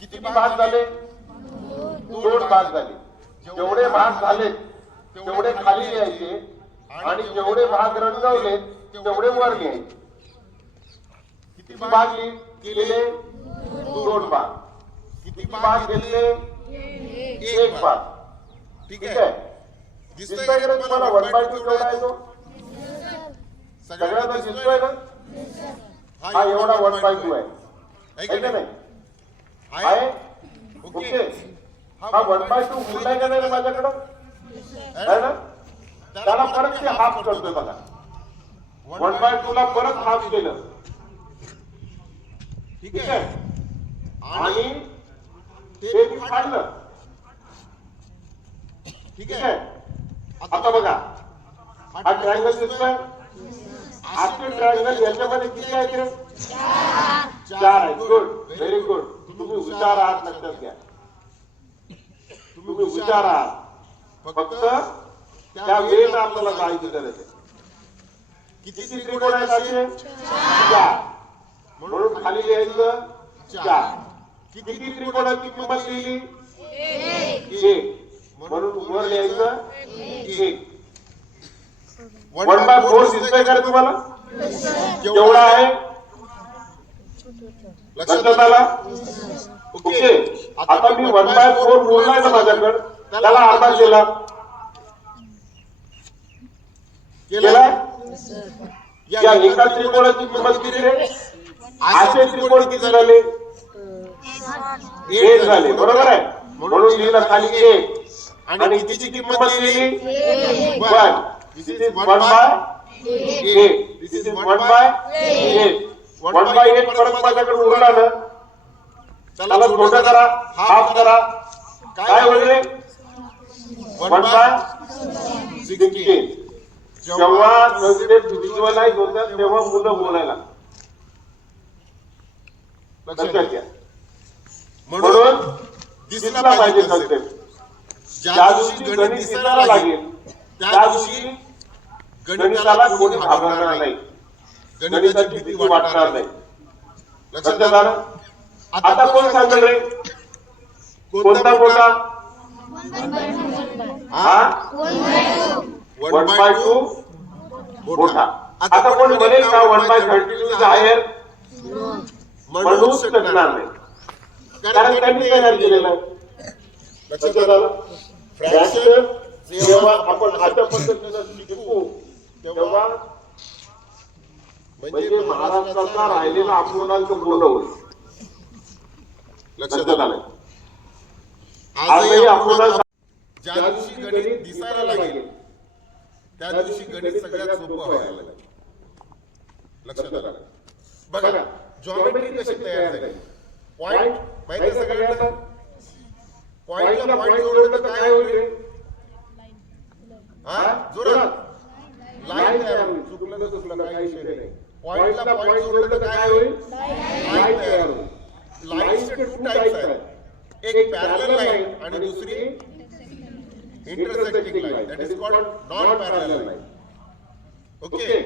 किती भाग झाले? 2 भाग झाले. जेवढे भाग झाले तेवढे खाली लिहायचे आणि जेवढे भाग रंगवले तेवढे वर लिहायचे. किती भाग केले? 2 भाग. किती भाग घेतले? 1 भाग. ठीक आहे. दिसतोय का तुम्हाला 1/2 केवढा आहे तो? सगळ्यांना दिसतोय ना? हा एवढा 1/2 आहे का नाही? आहे. ओके. हा 1/2 फुल आहे का नाही माझ्याकडं? आहे ना? त्याला परत ते हाफ करतोय बघा. 1/2 ला परत हाफ केलं. ठीक आहे. आणि ते मी फाडलं. ठीक आहे. आता बघा हा ट्रायंगल दिसतोय. आजचे ट्रायंगल याच्यामध्ये किती आहेत रे? 4 आहेत. Good, very good. तुम्ही हुशार आहात, लक्षात घ्या. तुम्ही हुशार आहात. फक्त त्या वेळेला आपल्याला जायची गरज आहे. किती त्रिकोण आहेत असे? 4. म्हणून खाली लिहायचं 4. किती त्रिकोणाची किंमत लिहिली? 1. म्हणून वर लिहायचं 1. 1/4 दिसतोय का तुम्हाला? केवढा आहे? लक्षात आला? ओके. आता मी 1/4 बोललाय ना माझ्याकडे, त्याला अर्धा केला. या एका त्रिकोणाची किंमत किती रे? असे त्रिकोण किती झाले? 1 झाले. बरोबर आहे. म्हणून लिहिलं खाली 1 आणि कितीची किंमत लिहिली? 1. This is 1/8. This is 1/8. 1/8 परत माझ्याकडे उरला ना, त्याला छोटा करा, हाफ करा. काय होईल? 1/16. जेव्हा नजरेत व्हिज्युअलाइज होतात तेव्हा मुलं बोलायला लक्षात घ्या. म्हणून दिसला पाहिजे कन्सेप्ट. ज्या दिवशी गणित दिसायला लागेल त्या दिवशी गणिताला कोणी घाबरणार नाही, गणिताची भीती वाटणार नाही. लक्षात आलं? आता कोण सांगेल रे कोणता मोठा? हा 1/2 मोठा. आता कोण म्हणेल का 1/32 हायर? म्हणूच शकणार नाही, कारण त्यांनी तयार केलेलं आहे. लक्षात आलं? फ्रॅक्शन जेव्हा आपण अशा पद्धतीने शिकू तेव्हा म्हणजे महाराष्ट्राचा राहिलेला अपूर्णांक पूर्ण होईल. लक्षात आलं? आजही अपूर्णांक ज्या दिवशी गणित दिसायला लागेल त्या दिवशी गणित सगळ्यात सोपं व्हायला लागेल. लक्षात आलं? बघा जॉमेट्री कशी तयार झाली. पॉइंट माहिती सगळ्यांना? पॉइंटला पॉइंट जोडलं तर काय होईल? हा जोरात लाईन तयार होईल. चुकलं तर चुकलं, काही विषय नाही. पॉइंटला पॉइंट जोडलं तर काय होईल? लाईन तयार होईल. लाईनचे 2 टाइप्स आहेत. एक पॅरलल लाईन आणि दुसरी intersecting line. That is called non parallel line. Okay.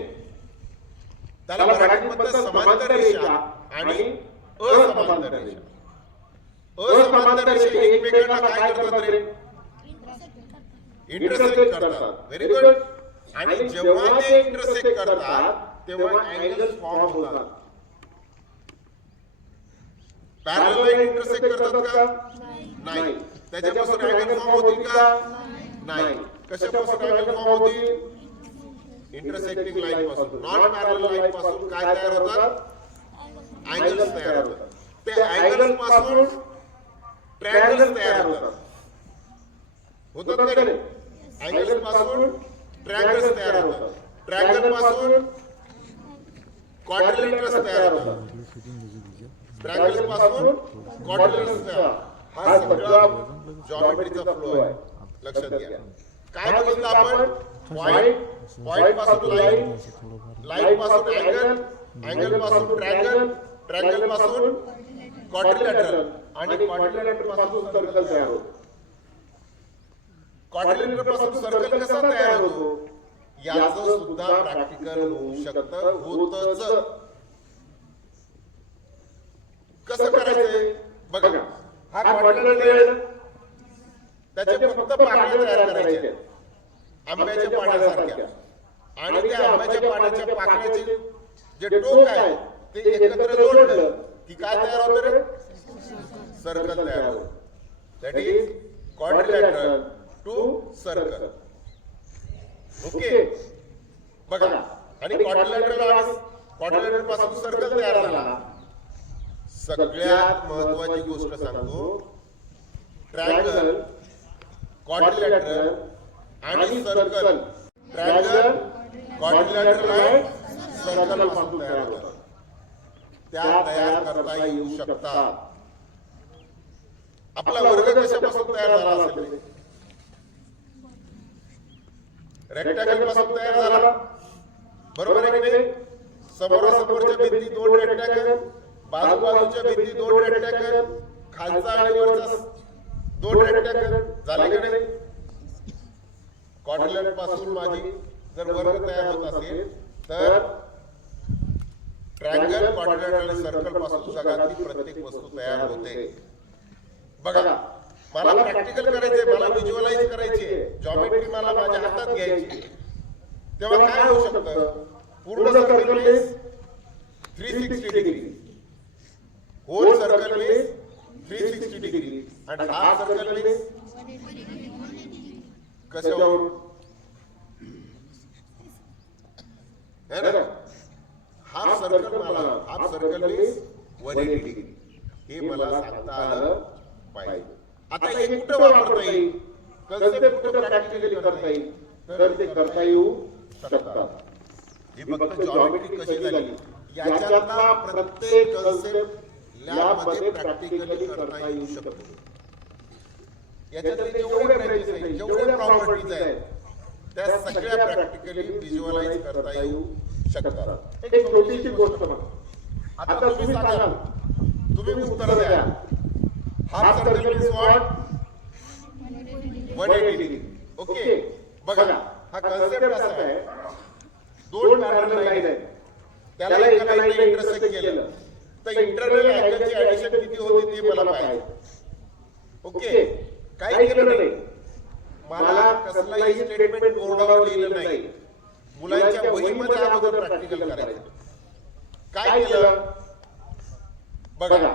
त्याला मराठीत म्हणतात समांतर रेषा आणि असमांतर रेषा. असमांतर रेषा एकमेकांना काय करतात रे? इंटरसेक्ट करतात. Very good. आणि जेव्हा ते इंटरसेक्ट करतात तेव्हा अँगल्स फॉर्म होतात. पॅरलल लाईन इंटरसेक्ट करतात का? नाही. त्याच्यापासून अँगल फॉर्म होतील का? नाही. कशापासून अँगल फॉर्म होतील? इंटरसेक्टिंग लाईन पासून. नॉन पॅरलल लाईन पासून काय तयार होतात? अँगल्स तयार होतात. ते अँगल्स पासून ट्रायंगल्स तयार होतात. होतात का नाही? अँगल्स पासून ट्रायंगल्स तयार होतात. ट्रायंगल पासून क्वाड्रिलेटरल्स तयार होतात. ट्रायंगल पासून क्वाड्रिलेटरल्स तयार. हा सगळा जॉमेट्रीचा फ्लो आहे. लक्षात घ्या. काय बघितलं आपण? पॉइंट, पॉइंट पासून लाईन, लाईन पासून अँगल, अँगल पासून ट्रायंगल, ट्रायंगल पासून क्वाड्रिलेटरल आणि क्वाड्रिलेटरल पासून सर्कल तयार होतो. क्वाड्रिलेटरल पासून सर्कल कसा तयार होतो याचं सुद्धा प्रॅक्टिकल होऊ शकतं, होतच. कसं करायचंय बघा. क्वाड्रिलेटरल त्याचे फक्त पाकळ्या तयार करायच्या आंब्याच्या पाण्यासारख्या आणि त्या आंब्याच्या पाण्याच्या पाकळ्याचे जे टोक आहे ते एकत्र जोडलं की काय तयार होतं रे सर्कल तयार होतं. That is quadrilateral to circle. Okay बघा आणि क्वाड्रिलेटरल पासून सर्कल तयार झाला. सगळ्यात महत्वाची गोष्ट सांगतो, ट्रायंगल, क्वाड्रिलेटरल आणि सर्कल. ट्रायंगल, क्वाड्रिलेटरल आणि सर्कल पासून तयार होतात. त्या तयार करता येऊ शकतात. आपला वर्ग कशापासून तयार झाला असेल? रेक्टँगल पासून तयार झाला, बरोबर आहे की नाही? समोरासमोरच्या भिंती दोन रेक्टँगल, बाजूबाजूच्या भिंती दोन रेक्टँगल, खालचा आणि वरचा दोन रेक्टँगल झाले की नाही? क्वाड्रिलेटरल पासून माझी जर वर्ग तयार होत असेल तर ट्रायंगल, क्वाड्रिलेटरल आणि सर्कल पासून जगातली प्रत्येक वस्तू तयार होते. बघा मला प्रॅक्टिकल करायचंय, मला व्हिज्युअलाइज करायचे, जॉमेट्री मला माझ्या हातात घ्यायची, तेव्हा काय होऊ शकतं? पूर्ण circle means 360 degree, whole circle means 360 degree आणि हाफ सर्कल मीन्स कशावर? है ना? Half circle means 180 degree. हे मला सांगता आलं पाहिजे. आता हे कुठं वापरता येईल? कन्सेप्ट कुठं प्रॅक्टिकली करता येईल? तर ते करता येऊ शकतात. ही फक्त जॉमेट्री कशी झाली याच्यातला प्रत्येक कन्सेप्ट लॅबमध्ये प्रॅक्टिकली करता येऊ शकतो. याच्यातले जेवढे ब्रँचेस आहेत, जेवढे प्रॉपर्टीज आहेत, त्या सगळ्या प्रॅक्टिकली व्हिज्युअलाइज करता येऊ शकतात. एक छोटीशी गोष्ट बघा. आता तुम्ही सांगाल, तुम्ही उत्तर द्या. Half circle means what? 180 degree. Okay बघा हा कन्सेप्ट असा आहे, दोन पॅरलल लाईन आहेत, त्याला एका लाईनला इंटरसेक्ट केलं तर इंटरनल अँगलची ऍडिशन किती होते ते मला पाहिजे. ओके काय केलं नाही, मला कसलाही स्टेटमेंट बोर्डावर लिहिलं नाही, मुलांच्या वहीमध्ये अगोदर प्रॅक्टिकल करायचं. काय केलं बघा,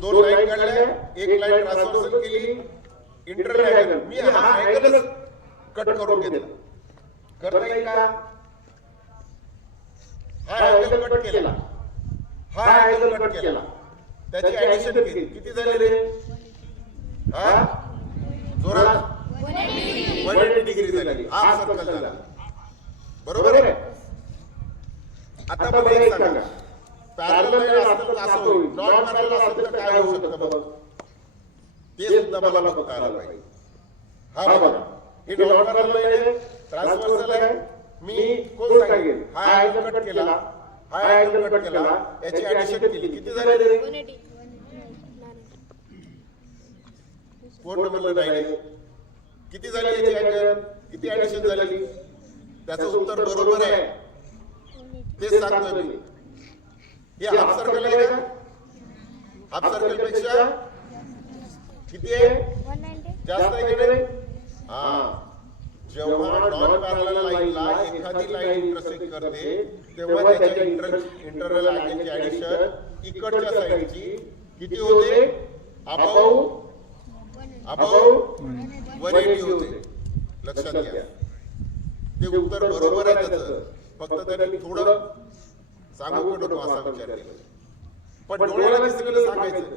दोन लाईन काढल्या, एक लाईन ट्रान्सव्हर्सल केली, इंटरनल अँगल, मी हा अँगलच कट करून घेतला. करता येईल का? हा अँगल कट केला, हा अँगल कट केला, त्याची ऍडिशन केली, किती झाले रे? हा जोरात 180 डिग्री झाली. हा सर्कल झाला, बरोबर आहे. आता मला एक सांगा, पॅरलल लाईन असेल तर असं होईल, नॉन पॅरलल असेल तर काय होऊ शकतं बघा, ते सुद्धा मला बघता आलं पाहिजे. हा बघा हे नॉन पॅरलल लाईन आहे, ट्रान्सव्हर्सल आहे, मी कोण सांगेल? हा अँगल कट केला, हा अँगल कट केला, याची ऍडिशन केली, किती झाले रे? कोण म्हणलं नाही? किती झाली याची अँगल, किती ऍडिशन झाली? त्याचं उत्तर बरोबर आहे, ते सांगतोय मी. हे हाफ सर्कल आहे का? हाफ सर्कल पेक्षा किती आहे? जास्त आहे की नाही? हा, जेव्हा नॉन पॅरलल लाईनला एखादी लाईन इंटरसेक्ट करते तेव्हा त्याच्या इंटरनल अँगलची ऍडिशन इकडच्या साइडची किती होते? अबाव 180 होते. लक्षात घ्या, ते उत्तर बरोबर आहे त्याचं, फक्त त्यांनी थोडं सांगू नको असा विचार केला. पण डोळ्याला दिसलेलं सांगायचं.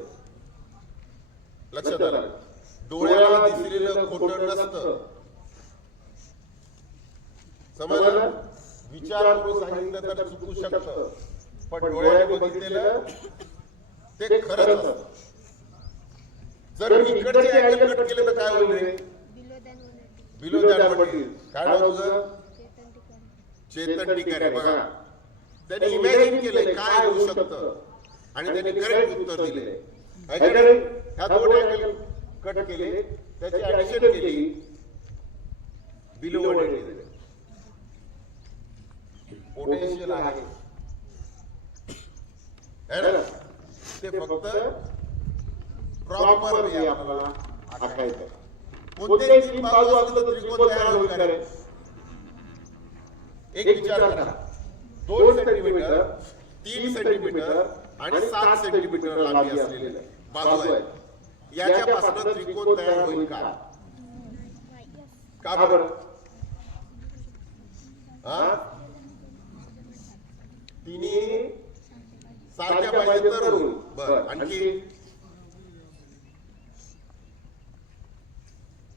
लक्षात आलं? डोळ्याला दिसलेलं खोटं नसतं, समजलं? विचार करून सांगितलं तर चुकू शकतं, पण डोळ्याने बघितलेलं ते खरंच असतं. जर मी इकडचे अँगल कट केले तर काय होईल रे? Below that 180. काय नाव तुझं? चेतन टिकारे. बघा त्यांनी इमॅजिन केलंय काय होऊ शकतं आणि त्यांनी करेक्ट उत्तर दिले. ह्या दोन अँगल कट केले, त्याची ऍडिशन केली, बिलो 180 दिले. पोटेन्शियल आहे है ना? ते फक्त प्रॉपर वे आपल्याला आखायचं. कोणत्याही 3 बाजू असलं तर त्रिकोण तयार होईल का रे? एक विचार करा, 2 सेंटीमीटर, 3 सेंटीमीटर आणि 7 सेंटीमीटर लांबी असलेले बाजू आहे. याच्यापासून त्रिकोण तयार होईल का? का बरं? तिन्ही सारख्या पाहिजे तर होईल. बरं, आणखी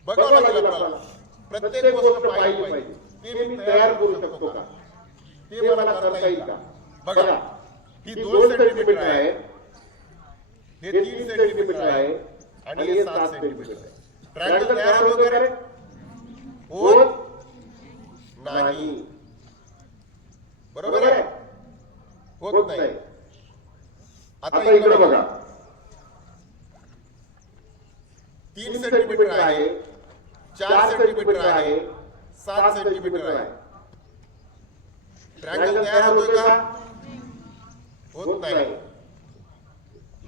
बघावं लागेल आपल्याला. प्रत्येक गोष्ट पाहिली पाहिजे. ते मी तयार करू शकतो का? ते मला करता येईल का? बघा, ही 2 सेंटीमीटर आहे, हे 3 सेंटीमीटर आहे आणि हे 7 सेंटीमीटर आहे. ट्रायंगल तयार होतो का रे? होत नाही. बरोबर आहे? होत नाही. आता इकडे बघा, 3 सेंटीमीटर आहे, 4 सेंटीमीटर आहे, 7 सेंटीमीटर आहे. ट्रायंगल तयार होतोय का? होत नाही.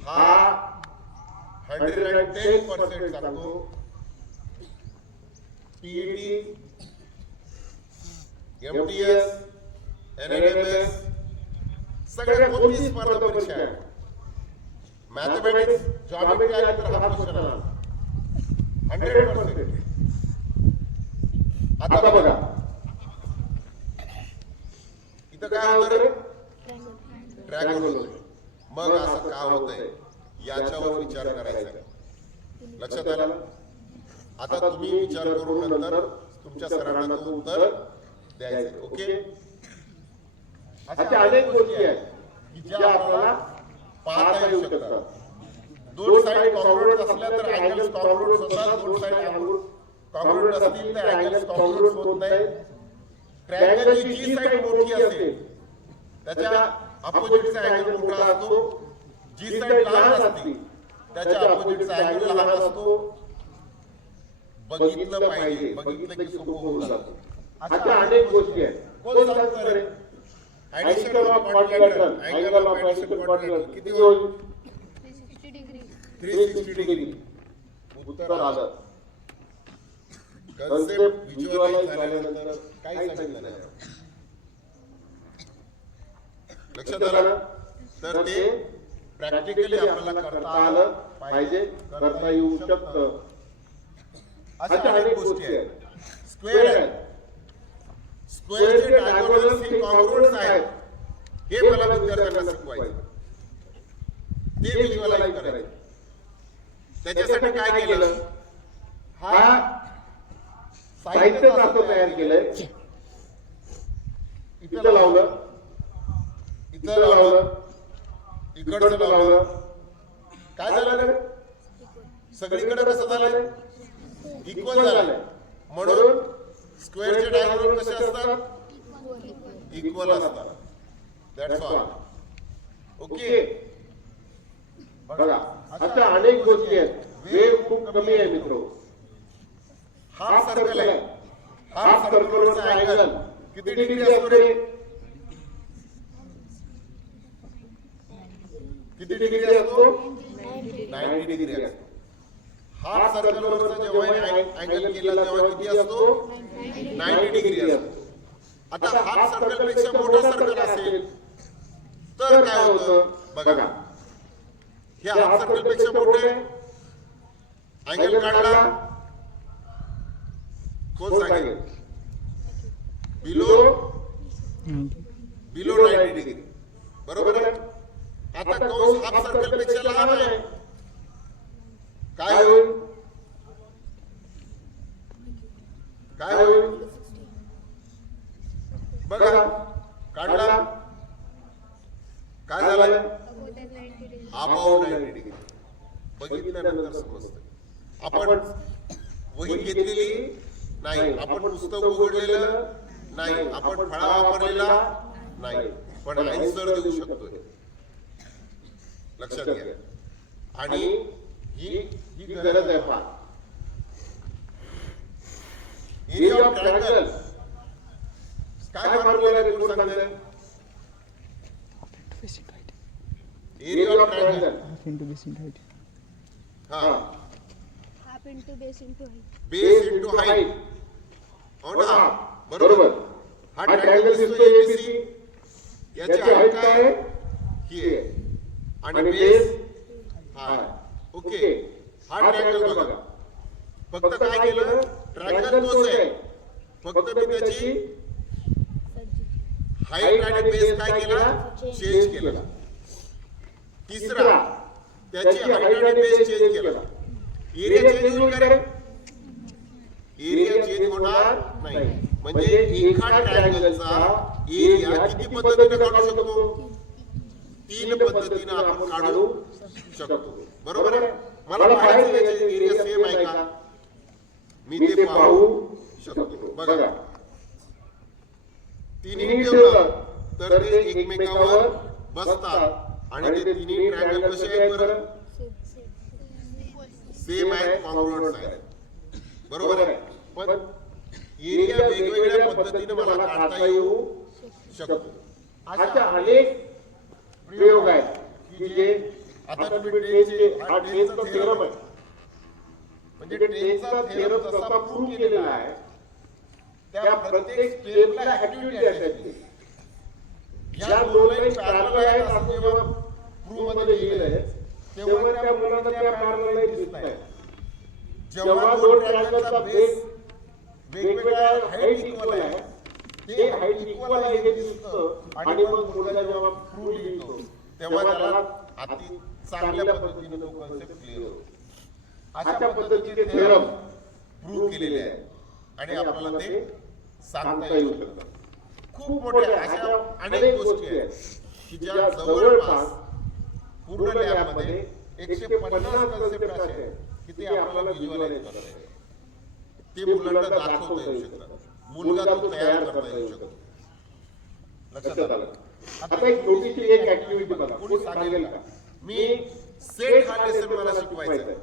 हा 110% सांगतो. टीईटी, एमटीएस, एनएमएस सगळ्या कोणती स्पर्धा परीक्षा आहे, मॅथमॅटिक्स, जॉमेट्री आली तर हा क्वेश्चन आला 100%. आता बघा, इथं काय होतं रे? ट्रायंगल होतोय. मग असं का होतंय याच्यावर विचार करायचा. लक्षात आलं? आता तुम्ही विचार करून नंतर तुमच्या सरांना तो उत्तर द्यायचं. ओके? अशा अनेक गोष्टी आहेत की ज्या आपल्याला पाहता येऊ शकतात. 2 साइड कॉन्ग्रुएंट असल्या तर अँगल्स कॉन्ग्रुएंट होतात. 2 साइड कॉन्ग्रुएंट असतील तर अँगल्स कॉन्ग्रुएंट होत नाही. ट्रायंगलची जी साइड मोठी असेल त्याच्या अपोजिटचा अँगल मोठा असतो. जी साइड लहान असते त्याच्या अपोजिटचा अँगल लहान असतो. बघितलं पाहिजे, बघितलं की सोपं होऊन जातं. अशा अनेक गोष्टी आहेत. कोण सांगतं रे? Addition of quadrilateral, angle of addition quadrilateral किती होईल? 360 डिग्री. उत्तर आलं. कन्सेप्ट व्हिज्युअलाइज झाल्यानंतर काही सांगितलं नाही. लक्षात आलं? तर ते प्रॅक्टिकली आपल्याला करता आलं पाहिजे, करता येऊ शकतं. अशा अनेक गोष्टी आहेत. स्क्वेअर आहे, स्क्वेअरचे डायगोनल्स हे कॉन्ग्रुएंट्स आहेत. हे मला विद्यार्थ्यांना शिकवायचं, ते व्हिज्युअलाइज करायचं. त्याच्यासाठी काय केलं? हा साहित्य असं तयार केलंय. इथं लावलं, इथं लावलं, इकडचं लावलं. काय झालं? सगळीकडे कसं झालंय? इक्वल झालंय. म्हणून स्क्वेअरचे डायगोनल कसे असतात? इक्वल असतात. That's all. ओके? बघा, अशा अनेक गोष्टी आहेत. वेळ खूप कमी आहे मित्र. हाफ सर्कल आहे. हाफ सर्कलवरचा अँगल किती डिग्री असतो रे? किती डिग्री असतो? 90 डिग्री असतो. हाफ सर्कलवरचा जेव्हा अँगल केला तेव्हा किती असतो? 90 डिग्री असतो. आता हाफ सर्कल पेक्षा मोठा सर्कल असेल तर काय होतं? बघा, हे हाफ सर्कल पेक्षा मोठे अँगल काढला. कोण सांगेल? Below 90 degree. बरोबर आहे? आता कंस हाफ सर्कल पेक्षा लहान आहे. काय होईल? काय होईल? बघा, काढला. काय झालं? About 90 degree. बघितल्यानंतर समजतं. आपण वही घेतलेली नाही, आपण पुस्तक उघडलेलं नाही, आपण फळा वापरलेला नाही, पण आन्सर देऊ शकतोय. लक्षात घ्या. आणि ही गरज आहे. पहा, एरिया ऑफ ट्रायंगल काय फॉर्म्युला आहे? कोण सांगतंय? एरिया ऑफ ट्रायंगल हा half into base into height. Base into height. हो ना, बरोबर. हा ट्रायंगल दिसतोय एबीसी, याची हाईट काय आहे ही आहे आणि बेस हा आहे. ओके, हा ट्रायंगल बघा. फक्त काय केलं, ट्रायंगल तोच आहे, फक्त मी त्याची हाईट आणि बेस काय केला, चेंज केला. तिसरा, त्याची हाईट आणि बेस चेंज केला. एरिया चेंज होईल का रे? एरिया चेंज होणार नाही. म्हणजे एका ट्रायंगलचा एरिया किती पद्धतीने काढू शकतो? 3 पद्धतीने आपण काढू शकतो. बरोबर आहे. मला पाहायचं याचे एरिया सेम आहे का, मी ते पाहू शकतो. बघा, तिन्ही ठेवलं तर ते एकमेकावर बसतात आणि ते तिन्ही ट्रायंगल कसे आहेत बरं? सेम आहेत, कॉन्ग्रुएंट आहेत. बरोबर आहे. पण एरिया वेगवेगळ्या पद्धतीने मला काढता येऊ शकतो. अशा अनेक प्रयोग आहेत की जे आता तुम्ही टेन्सचा थेरम आहे, म्हणजे टेन्सचा थेरम जसा प्रूव्ह केलेला आहे त्या प्रत्येक स्टेपला ऍक्टिव्हिटी असायची. ज्या 2 लाईन पॅरलल आहेत असं जेव्हा प्रूव्ह मध्ये लिहिलंय तेव्हा त्या मुलांना त्या पॅरलल लाईन दिसत आहे. जेव्हा 2 ट्रायंगलचा बेस वेगवेगळ्या हाईट इक्वल आहे, ते हाईट इक्वल आहे हे दिसतं आणि मग मुलाला जेव्हा प्रूव्ह लिहितो तेव्हा त्याला अति चांगल्या पद्धतीने तो कन्सेप्ट क्लिअर होतो. अशा पद्धतीचे थेरम प्रूव्ह केलेले आहे आणि आपल्याला ते सांगता येऊ शकतात. खूप मोठ्या अशा अनेक गोष्टी आहेत की ज्या जवळपास पूर्ण लॅबमध्ये 150 कन्सेप्ट असे आहेत की ते आपल्याला व्हिज्युअलाइज करता येतात. ते मुलांना दाखवता येऊ शकतात, मुलगा तो तयार करता येऊ शकतो. लक्षात आलं? आता एक छोटीशी एक ऍक्टिव्हिटी बघा, कोणी सांगेल का? मी सेट हा लेसन मला शिकवायचा आहे,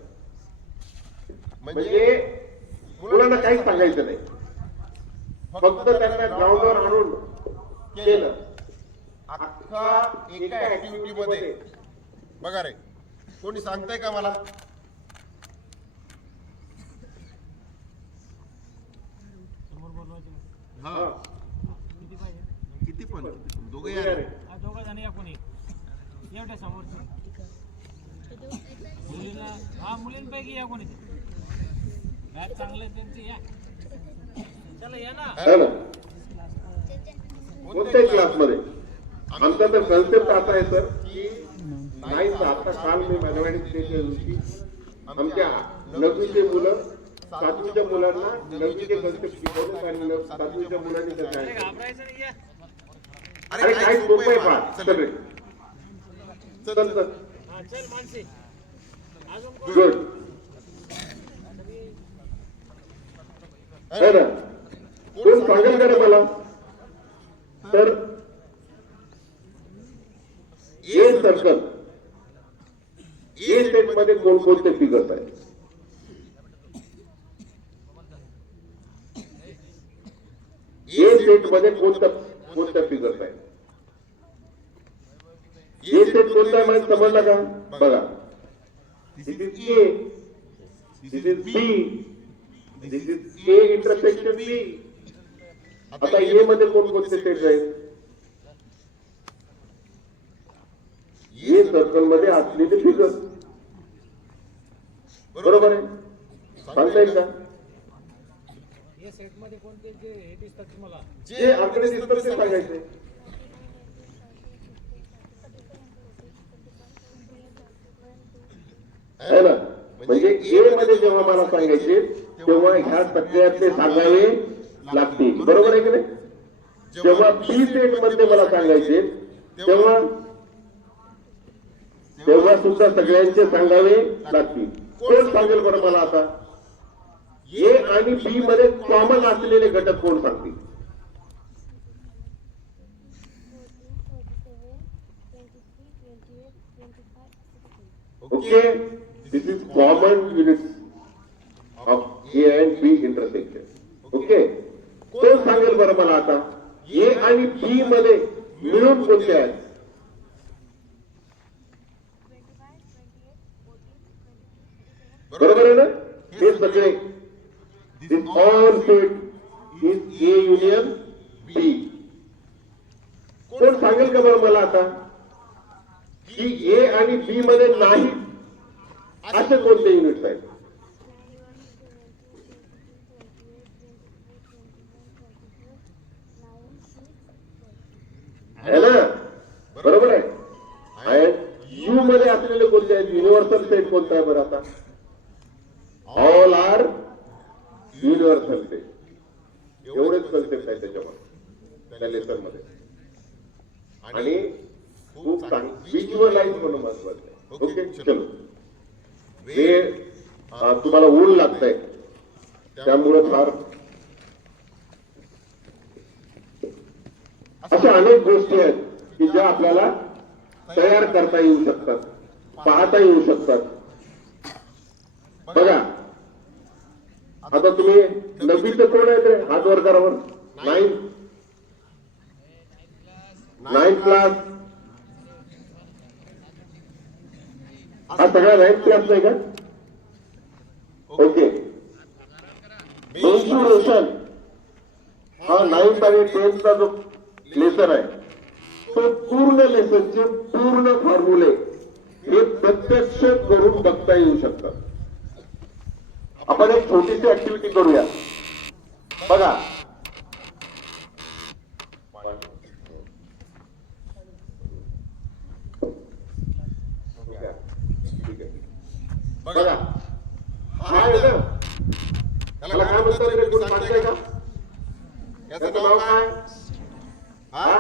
म्हणजे मुलांना काहीच सांगायचं नाही, फक्त त्यांना ग्राउंडवर आणून केलं. अख्खा एका ऍक्टिव्हिटी मध्ये बघा रे, कोणी सांगताय का मला? हा किती पण दोघे या रे, दोघं जण या कोणी एवढ्या समोरचे मुलीला, हा मुलींपैकी या कोणी मॅच चांगलं त्यांची या. चला या ना. कोणत्या क्लासमध्ये? आमचा तर कन्सेप्ट असा आहे सर की नाही, आता काल मी मॅथमॅटिक्स डेच्या दिवशी आमच्या 9वीचे मुलं 7वीच्या मुलांना 9वीचे कन्सेप्ट शिकवले आणि 7वीच्या मुलांनी त्याचा घाबरायचं नाही या. अरे काय सोपं आहे पहा सगळे. चल चल हा चल मानसी, अजून गुड. कोण सांगेल का मला? तर ए सर्कल, ए सेट मध्ये कोणकोणते फिगर्स आहेत? ए सेट मध्ये कोणत्या फिगर्स आहेत? ए सेट कोणता आहे माहिती समजला का? बघा, this is A, this is B, this is A intersection B. आता ए मध्ये कोणकोणते सेट आहेत? ए सर्कल मध्ये असलेले फिगर. बरोबर आहे, सांगता येईल का? या सेट मध्ये कोणते जे हे दिसतात तुम्हाला, जे आकडे दिसतात ते सांगायचे. है ना? म्हणजे ए मध्ये जेव्हा मला सांगायचे तेव्हा ह्या सगळ्यातले सांगावे लागतील. बरोबर आहे की नाही? जेव्हा बी सेट मध्ये मला सांगायचे तेव्हा सुद्धा सगळ्यांचे सांगावे लागतील. कोण सांगेल बरं मला आता? ए आणि बी मध्ये कॉमन असलेले घटक कोण सांगतील? Okay, this is common unit of A and B intersection. Okay, कोण सांगेल बरं मला आता? ए आणि बी मध्ये मिळून कोणते आहेत? बरोबर आहे ना? हे सगळे this all set is A union B. कोण सांगेल का बरं मला आता की ए आणि बी मध्ये नाही असे कोणते युनिट्स आहेत? है ना? बरोबर आहे. यू मध्ये असलेले कोणते आहेत? युनिव्हर्सल सेट कोणता आहे बरं आता? All are universal set. एवढेच कन्सेप्ट आहे त्याच्यामध्ये त्या लेसन मध्ये. आणि खूप विज्युअलाइज होणं महत्वाचं आहे. ओके चलो. वेळ तुम्हाला ऊन लागतंय त्यामुळे फार अशा अनेक गोष्टी आहेत की ज्या आपल्याला तयार करता येऊ शकतात, पाहता येऊ शकतात. बघा आता तुम्ही नववीचं कोण आहे रे? हात वर करा वर. Ninth class. हा सगळा 9th क्लास नाही का? ओके. मेन्सुरेशन हा 9th आणि 10th चा जो लेसन आहे तो पूर्ण लेसनचे पूर्ण फॉर्म्युले हे प्रत्यक्ष करून बघता येऊ शकतात. आपण एक छोटीशी ऍक्टिव्हिटी करूया. बघा बघा हा आहे ना, त्याला काय म्हणतात रे? कोण सांगताय का? याचं नाव काय? हा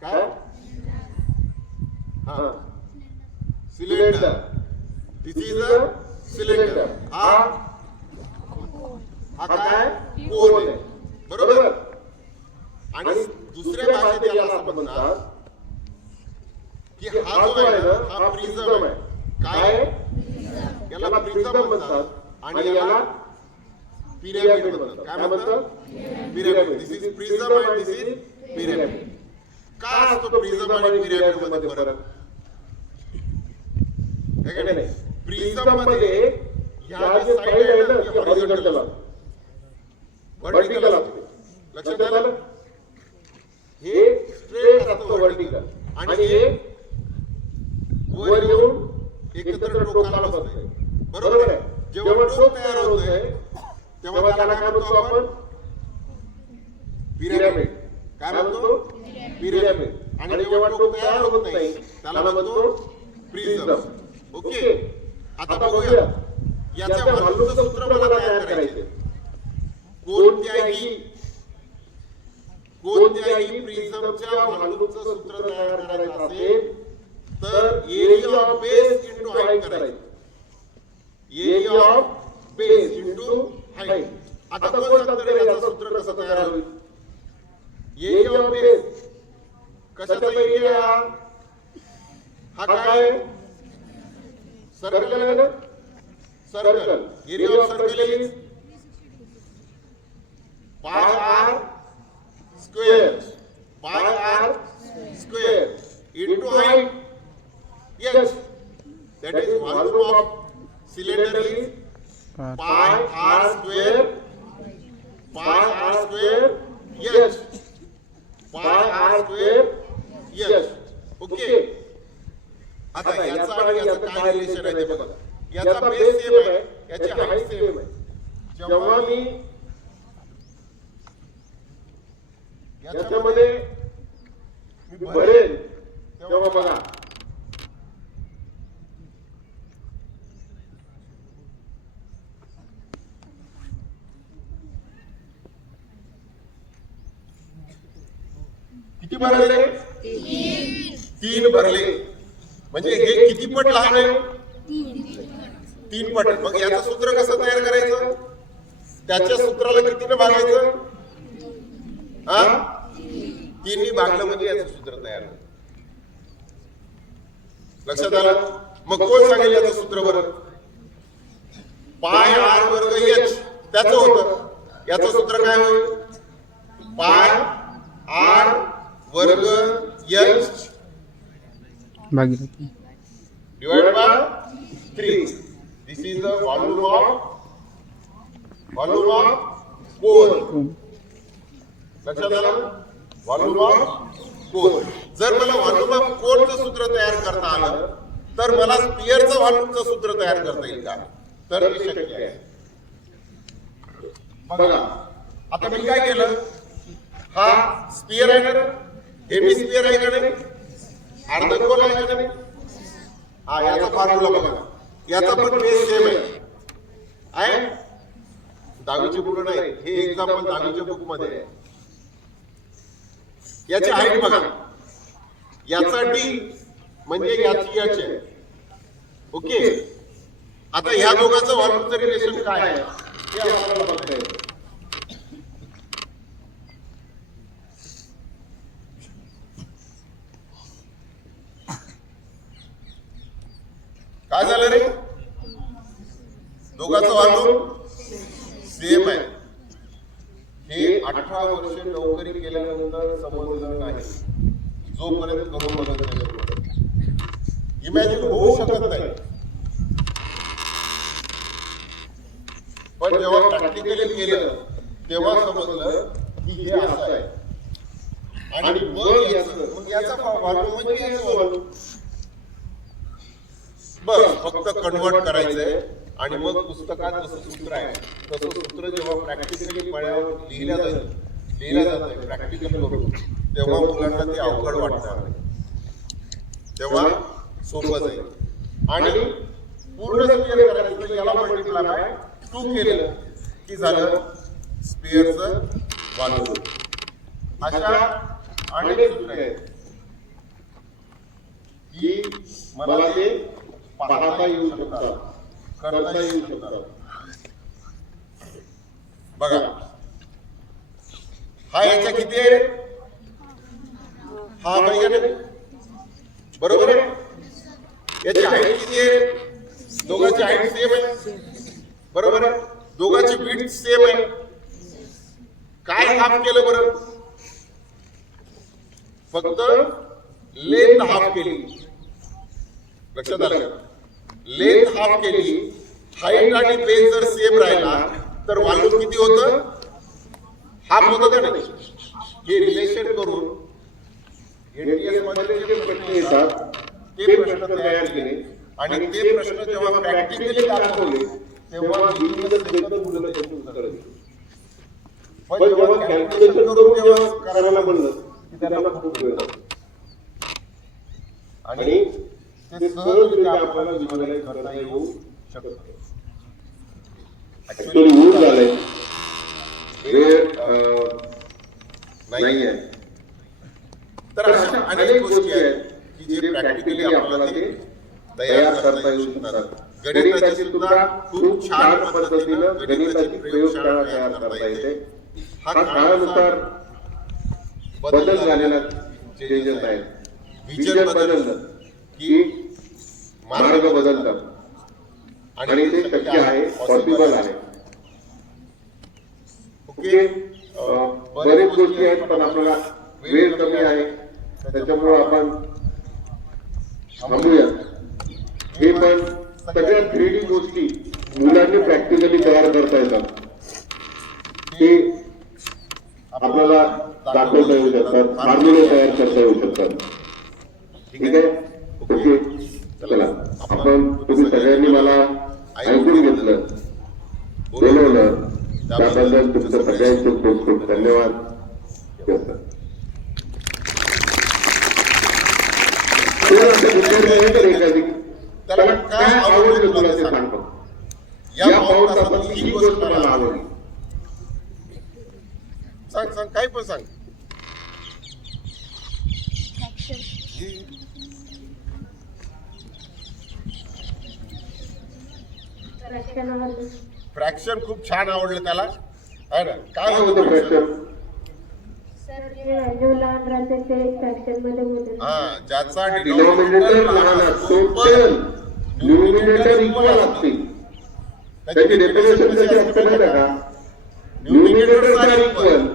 काय? हा cylinder. This is a cylinder. हा काय? कोन आहे. बरोबर. आणि दुसऱ्या भाषेत याला असं म्हणतात की हा जो आहे ना हा प्रिझम आहे. काय? याला प्रिझम म्हणतात आणि याला पिरॅमिड म्हणतात. काय म्हणतात? Pyramid. This is prism and this is pyramid. काय असतो प्रिझम आणि पिरॅमिड मध्ये फरक? हे का नाही? प्रिझम मध्ये ह्या जे साइड आहे ना ती हॉरिझॉन्टल असते, व्हर्टिकल असते. लक्षात आलं? हे स्ट्रेट असतं व्हर्टिकल आणि हे वर येऊन एकत्र टोकाला बसतंय. बरोबर आहे. जेव्हा टोक तयार होतंय तेव्हा त्याला काय म्हणतो आपण? पिरॅमिड. काय म्हणतो? पिरॅमिड. आणि जेव्हा टोक तयार होत नाही त्याला म्हणतो प्रिझम. ओके. आता बघूया याच्या व्हॉल्यूमचं सूत्र मला तयार करायचे. कोणत्याही प्रिझमच्या व्हॉल्यूमचं सूत्र तयार करायचं असेल तर area of base into height करायचं. Area of base into height. आता कोण सांगतं याचं सूत्र कसं तयार होईल? एरिया ऑफ बेस कशाचा एरिया? हा काय? सर्कल आहे ना? Circle. Area of circle is pi r square. Pi r square into height. Yes, that is volume of cylinder is pi r square. Pi r square. Yes. Pi r square. Yes. Okay. आता याचा आणि याचं काय relation आहे ते बघा. याचा base same आहे, याची हाईट सेम आहे. जेव्हा मी याच्यामध्ये भरेल तेव्हा बघा किती भरले? 3 भरले. म्हणजे हे किती पट लहान आहे? 3 पट. मग याचं सूत्र कसं तयार करायचं? त्याच्या सूत्राला कितीने भागायचं? 3 भागलं म्हणजे याचं सूत्र तयार होतं. लक्षात आलं? मग कोण सांगेल याचं सूत्र बरं? पाय आर वर्ग एच त्याचं होतं. याचं सूत्र काय होईल? पाय आर वर्ग H divide by 3. This is the volume of cone. लक्षात आलं? Volume of cone. जर मला व्हॉल्यूम ऑफ कोनचं सूत्र तयार करता आलं तर मला स्पिअरचं व्हॉल्यूमचं सूत्र तयार करता येईल का? तर हे शक्य आहे. बघा आता मी काय केलं, हा स्पिअर आहे ना, हेमी स्पिअर आहे का नाही, अर्धगोल आहे का नाही, हा याचा फॉर्म्युला बघा, याचा पण बेस सेम आहे. दहावीची बुक नाही, हे एक्झाम्पल दहावीच्या बुक मध्ये आहे. याची हाईट बघा, याचा डी म्हणजे याची याची आहे. ओके, आता ह्या दोघांचं व्हॉल्यूमचं रिलेशन काय आहे हे आपल्याला बघता येईल. काय झालं रे, दोघांचं व्हॉल्यूम सेम आहे. हे 18 वर्ष नोकरी केल्यानंतर समजलं नाही, जोपर्यंत करून बघत नाही. इमॅजिन होऊ शकत नाही, पण जेव्हा प्रॅक्टिकली केलं तेव्हा समजलं की हे असं आहे. आणि मग याचा व्हॉल्यूम म्हणजे याचं व्हॉल्यूम. बस फक्त कन्वर्ट करायचंय आणि मग पुस्तकात जसं सूत्र आहे तसं सूत्र जेव्हा प्रॅक्टिकली पायावर लिहिल्या जातं प्रॅक्टिकल करून, तेव्हा मुलांना ते अवघड वाटणार नाही, तेव्हा सोपं जाईल. आणि पूर्ण स्पिअर करायचं, याला मल्टिप्लाय बाय 2 केलं की झालं स्पिअरचं व्हॉल्यूम. अशा अनेक सूत्र आहेत की मला ते पाहता येऊ शकतात, करता येऊ शकतात. बघा हा याच्या किती आहे, हा पाहिजे बरोबर आहे. याची हाईट किती आहे, दोघांची हाईट सेम आहे बरोबर आहे, दोघांची विड्थ सेम आहे. काय हाफ केलं बरं, फक्त लेंथ हाफ केली. लक्षात आलं का, लेंथ हाफ केली. हाईट आणि बेस जर सेम राहिला तर व्हॉल्यूम किती होतं, हाफ होतं का नाही. हे रिलेशन करून एनटीएस मध्ये जे प्रश्न येतात ते प्रश्न तयार केले आणि ते प्रश्न जेव्हा प्रॅक्टिकली दाखवले तेव्हा मुलं त्याची उत्तरं दिली. पण जेव्हा कॅल्क्युलेशन करून जेव्हा करायला म्हणलं की त्याला खूप वेळ लागतो आणि ते सहजरित्या आपल्याला विज्ञानाने करता येऊ शकतं. ऍक्च्युअली ऊन झालंय, वेळ नाही आहे. तर अशा अनेक गोष्टी आहेत की जे प्रॅक्टिकली आपल्याला ते तयार करता येऊ शकतात. गणिताची सुद्धा खूप छान पद्धतीनं गणिताची प्रयोगशाळा तयार करता येते. हा काळानुसार बदल झालेला चेंजेस आहेत. विजन बदललं की मार्ग बदलतात आणि ते शक्य आहे, पॉसिबल आहे. ओके, बरेच गोष्टी आहेत पण आपल्याला वेळ कमी आहे, त्याच्यामुळे आपण थांबूया. हे पण सगळ्या 3D गोष्टी मुलांनी प्रॅक्टिकली तयार करता येतात, ते आपल्याला दाखवता येऊ शकतात, फॉर्म्युले तयार करता येऊ शकतात. ठीक आहे, ओके. चला, आपण तुम्ही सगळ्यांनी मला ऐकून घेतलं, बोलवलं, त्याबद्दल तुमचं सगळ्यांचे खूप खूप धन्यवाद. त्याला काय आवडलं तुला ते सांगतो. या पाऊल तासात ही गोष्ट मला आवडली. सांग सांग, काय पण सांग. फ्रॅक्शन खूप छान आवडलं त्याला, आहे ना. काय होतं फ्रॅक्शन, ज्याचा डिनॉमिनेटर लहान असतो पण न्यूमिनेटर इक्वल असते. त्याची डेफिनेशन कशी असते माहिती का, numerators are equal,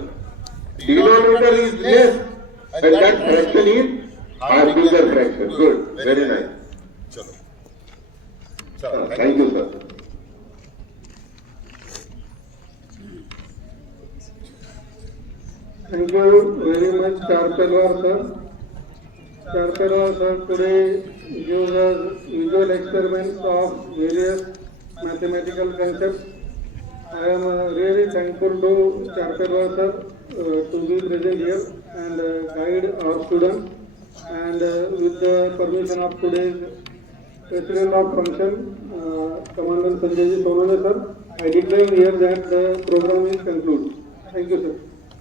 denominator is less and that fraction is our bigger fraction. Good, very nice. चलो. Thank you sir. Thank you very much, Charpelwar sir. Charpelwar sir today gives us visual experiments of various mathematical concepts. I am really thankful to Charpelwar sir to be present here and guide our students. And with the permission of today's President of Function, Commandant Sanjay Sonale sir, I declare here that the program is concluded. Thank you, sir.